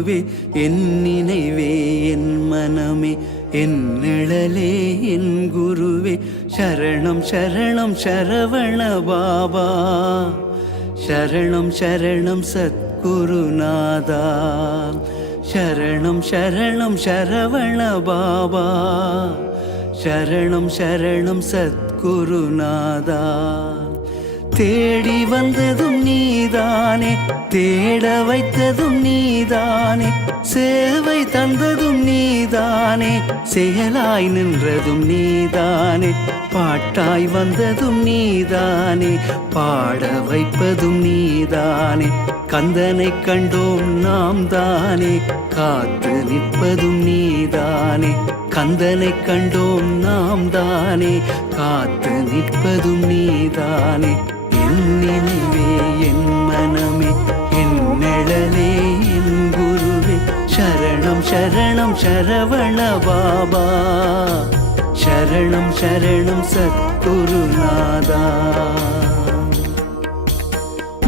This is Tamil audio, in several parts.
குருவே என் நினைவே என் மனமே என் நிழலே என் குருவே சரணம் சரணம் சரவண பாபா சரணம் சரணம் சத்குருநாதா சரணம் சரணம் சரவண பாபா சரணம் சரணம் சத்குருநாதா தேடி வந்ததும் நீதானே தேட வைத்ததும் நீதானே சேவை தந்ததும் நீதானே செயலாய் நின்றதும் நீதானே பாட்டாய் வந்ததும் நீதானே பாட வைப்பதும் நீதானே கந்தனை கண்டோம் நாம் தானே காத்து நிற்பதும் நீதானே கந்தனை கண்டோம் நாம் தானே காத்து நிற்பதும் நீதானே என் நினைவே என் மனமே என் நிழலே என் குருவே சரணம் சரணம் சரவண பாபா சரணம் சரணம் சத்குருநாதா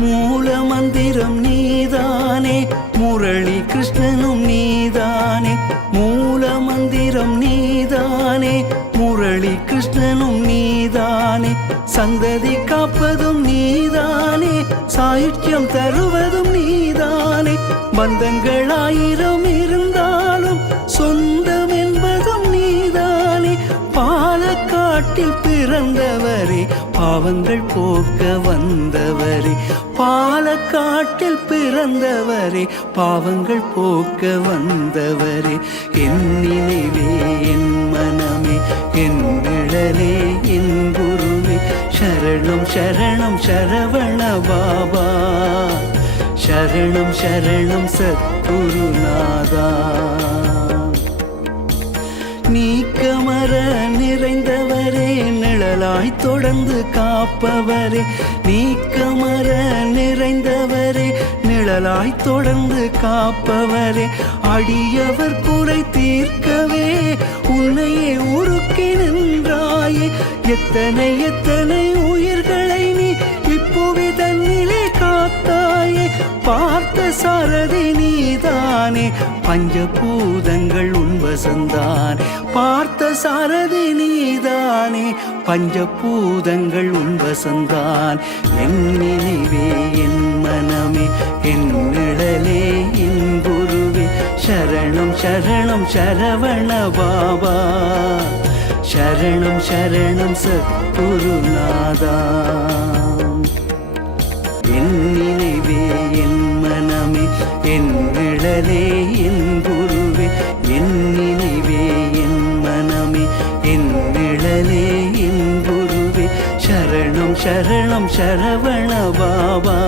மூல மந்திரம் நீதானே முரளி கிருஷ்ணனும் நீதானே மூல மந்திரம் நீதானே முரளி கிருஷ்ணனும் நீதானே சந்ததி காப்பதும் நீதானே சாயுக்கியம் தருவதும் நீதானே பந்தங்கள் ஆயிரம் இருந்தாலும் சொந்தம் என்பதும் நீதானே பாலக்காட்டில் பிறந்தவரே பாவங்கள் போக்க வந்தவரே பாலக்காட்டில் பிறந்தவரே பாவங்கள் போக்க வந்தவரே என் நினைவே என் மனமே என் நிழலே என் குருவே சரணம் சரணம் சரவண பாபா சரணம் சரணம் சத்குருநாதா நீக்கமர நிறைந்தவரே நிழலாய் தொடர்ந்து காப்பவரே நீக்கமர நிறைந்தவரே நிழலாய் தொடர்ந்து காப்பவரே அடியவர் குறை தீர்க்கவே உன்னையே உருக்கி நின்றாயே எத்தனை எத்தனை உயிர்களை நீ இப்புவி தன்னிலே காத்தாயே பார்த்த சாரதி நீதானே பஞ்சபூதங்கள் உன் வசந்தான் பார்த்த சாரதி நீதானே பஞ்சபூதங்கள் உன் வசந்தான் என் நினைவே என் மனமே என் நிழலே என் குருவே சரணம் சரணம் சரவண பாபா சரணம் சரணம் சத்குருநாதா என் நினைவே என் மனமே என் நிழலே என் குருவே என் நினைவே என் மனமே என் நிழலே என் குருவே சரணம் சரணம் சரவண பாபா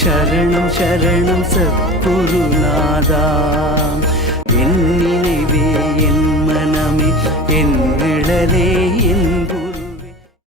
சரணம் சரணம் சத்குருநாதா என் நினைவே என் மனமே என் நிழலே என்